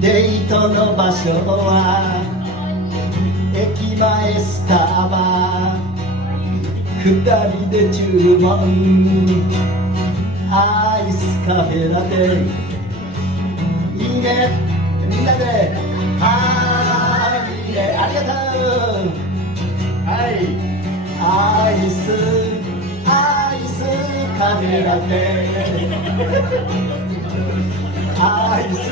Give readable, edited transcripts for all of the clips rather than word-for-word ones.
デートの場所は駅前スタバ、二人で注文、アイスカフェラテ、いいね、みんなで、いいね、ありがとう。はい、アイスカフェラテ、アイス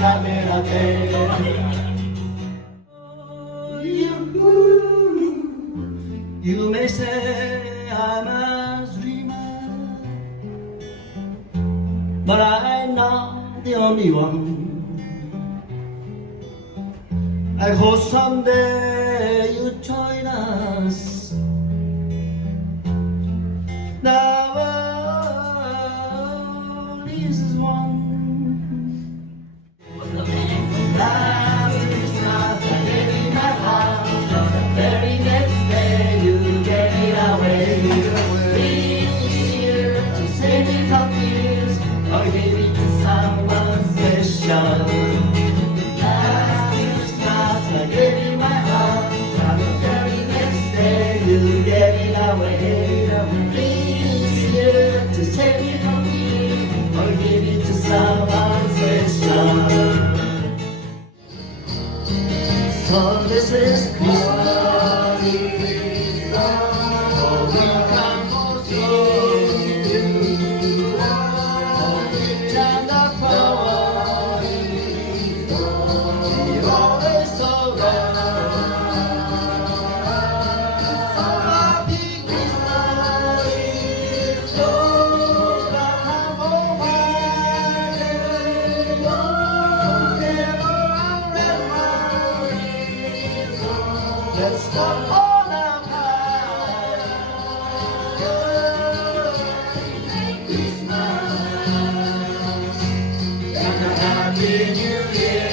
カフェラテ。You may say I'm a dreamer, but I'm not the only one. I hope someday you join us. The world is one. Last Christmas I gave you my heart. The very next day you gave it away. This year to save me from tears, or give it to someone special. Last Christmas I gave you my heart. The very next day you gave it away. This year to save me from tears, or give it to someone special. So this is Christmas, oh we come for you, oh we stand up for you, you're always so right. So happy Christmas, so come for my day, oh never let's stop all our high. Christmas and a happy new year.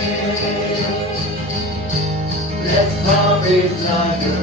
Let's call it like a